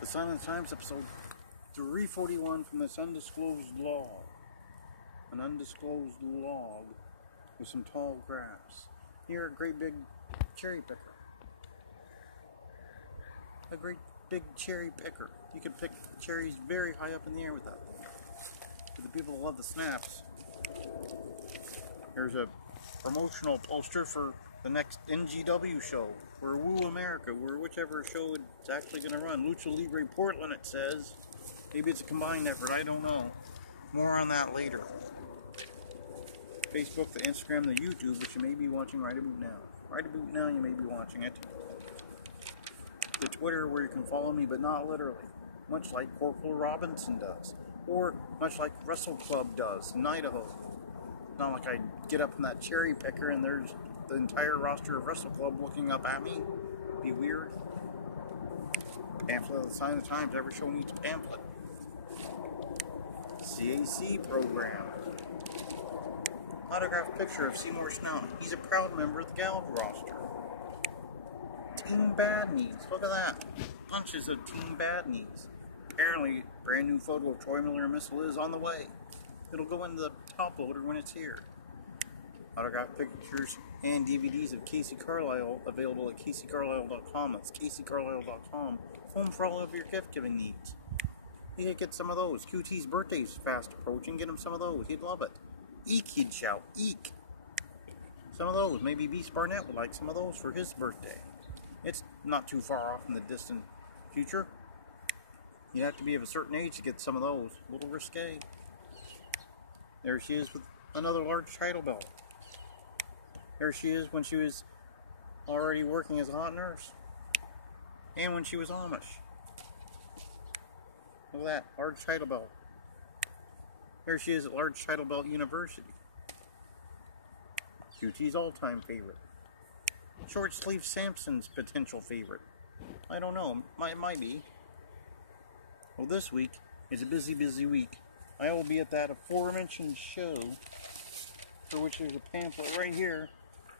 The Sign of the Times, episode 341 from this undisclosed log. An undisclosed log with some tall grass. Here, a great big cherry picker. A great big cherry picker. You can pick cherries very high up in the air with that. For the people that love the snaps, here's a promotional poster for the next NGW show, or Woo America, or whichever show it's actually going to run. Lucha Libre Portland, it says. Maybe it's a combined effort, I don't know. More on that later. Facebook, the Instagram, the YouTube, which you may be watching right about now. Right about now, you may be watching it. The Twitter, where you can follow me, but not literally. Much like Corporal Robinson does. Or much like Wrestle Club does in Idaho. Not like I get up in that cherry picker and there's the entire roster of Wrestle Club looking up at me. Be weird. Pamphlet of the Sign of the Times. Every show needs a pamphlet. CAC program. Autographed picture of Seymour Snout. He's a proud member of the Galg roster. Team Bad Knees. Look at that. Bunches of Team Bad Knees. Apparently, brand new photo of Troy Miller and Missile is on the way. It'll go into the top loader when it's here. Autographed pictures and DVDs of Casey Carlisle available at CaseyCarlisle.com. That's CaseyCarlisle.com. Home for all of your gift-giving needs. You can get some of those. QT's birthday's fast approaching. Get him some of those. He'd love it. Eek, he'd shout. Eek. Some of those. Maybe Beast Barnett would like some of those for his birthday. It's not too far off in the distant future. You have to be of a certain age to get some of those. A little risque. There she is with another large title belt. There she is when she was already working as a hot nurse. And when she was Amish. Look at that, large title belt. There she is at Large Title Belt University. QT's all-time favorite. Short Sleeve Samson's potential favorite. I don't know, it might be. Well, this week is a busy, busy week. I will be at that aforementioned show, for which there's a pamphlet right here.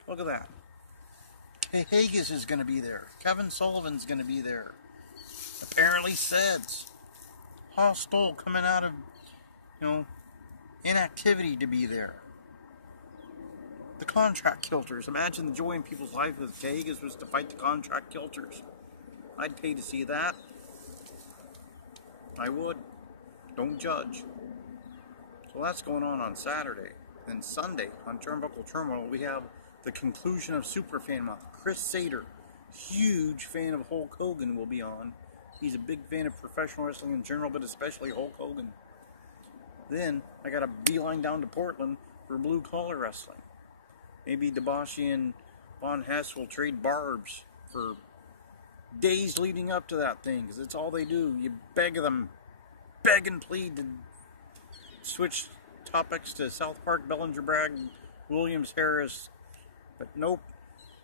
Look at that. Kahagis is going to be there. Kevin Sullivan's going to be there. Apparently Seds. Hostile coming out of, inactivity to be there. The contract Kilters. Imagine the joy in people's life if Kahagis was to fight the contract Kilters. I'd pay to see that. I would. Don't judge. So that's going on Saturday. Then Sunday, on Turnbuckle Terminal, we have the conclusion of Superfan Month. Chris Sater, huge fan of Hulk Hogan, will be on. He's a big fan of professional wrestling in general, but especially Hulk Hogan. Then, I got a beeline down to Portland for blue collar wrestling. Maybe Dobashi and Von Hess will trade barbs for days leading up to that thing, because it's all they do. You beg them, beg and plead to switch topics to South Park, Bellinger Bragg, Williams Harris, but nope,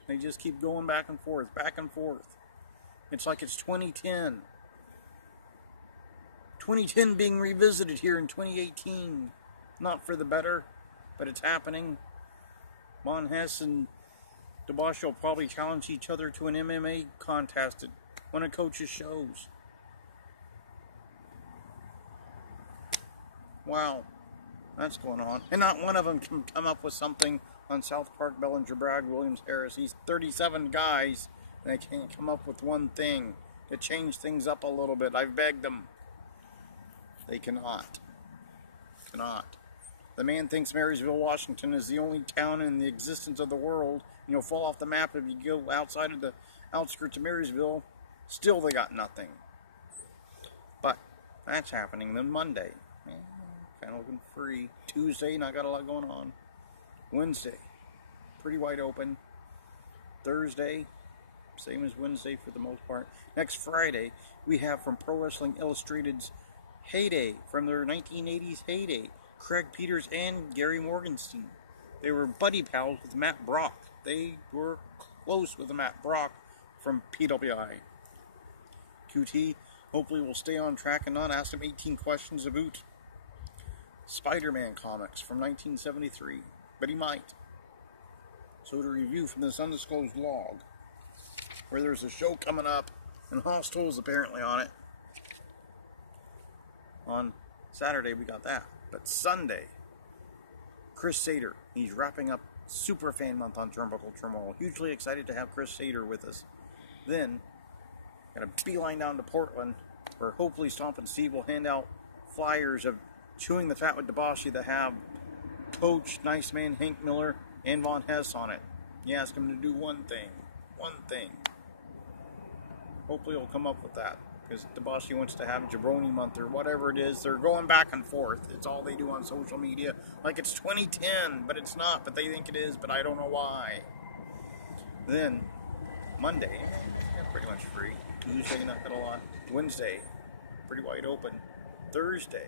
they just keep going back and forth, back and forth. It's like it's 2010. 2010 being revisited here in 2018. Not for the better, but it's happening. Von Hess and Dobashi will probably challenge each other to an MMA contest at one of Coach's shows. Wow, that's going on. And not one of them can come up with something on South Park, Bellinger Bragg, Williams Harris. These 37 guys, and they can't come up with one thing to change things up a little bit. I've begged them. They cannot. The man thinks Marysville, Washington is the only town in the existence of the world. You'll fall off the map if you go outside of the outskirts of Marysville. Still, they got nothing. But that's happening. Then Monday, kind of looking free. Tuesday, not got a lot going on. Wednesday, pretty wide open. Thursday, same as Wednesday for the most part. Next Friday, we have from Pro Wrestling Illustrated's heyday, from their 1980s heyday, Craig Peters and Gary Morgenstein. They were buddy pals with Matt Brock. They were close with Matt Brock from PWI. QT hopefully will stay on track and not ask him 18 questions about Spider-Man comics from 1973, but he might. So to review from this undisclosed log, where there's a show coming up, and Hostile is apparently on it. On Saturday, we got that. But Sunday, Chris Sater, he's wrapping up Super Fan Month on Turnbuckle Turmoil. Hugely excited to have Chris Sater with us. Then, got a beeline down to Portland, where hopefully Stomp and Steve will hand out flyers of Chewing the Fat with Dobashi that have Coach, Nice Man, Hank Miller, and Von Hess on it. You ask him to do one thing. One thing. Hopefully he'll come up with that. Because Dobashi wants to have Jabroni Month or whatever it is. They're going back and forth. It's all they do on social media. Like it's 2010, but it's not. But they think it is, but I don't know why. Then, Monday, pretty much free. Tuesday, not got a lot. Wednesday, pretty wide open. Thursday,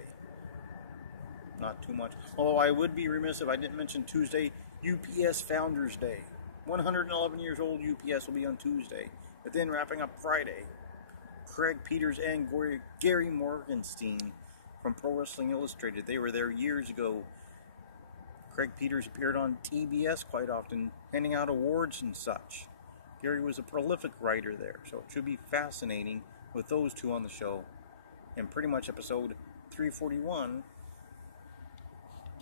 not too much. Although I would be remiss if I didn't mention Tuesday, UPS Founders Day. 111 years old UPS will be on Tuesday. But then wrapping up Friday, Craig Peters and Gary Morgenstein from Pro Wrestling Illustrated. They were there years ago. Craig Peters appeared on TBS quite often, handing out awards and such. Gary was a prolific writer there, so it should be fascinating with those two on the show. And pretty much episode 341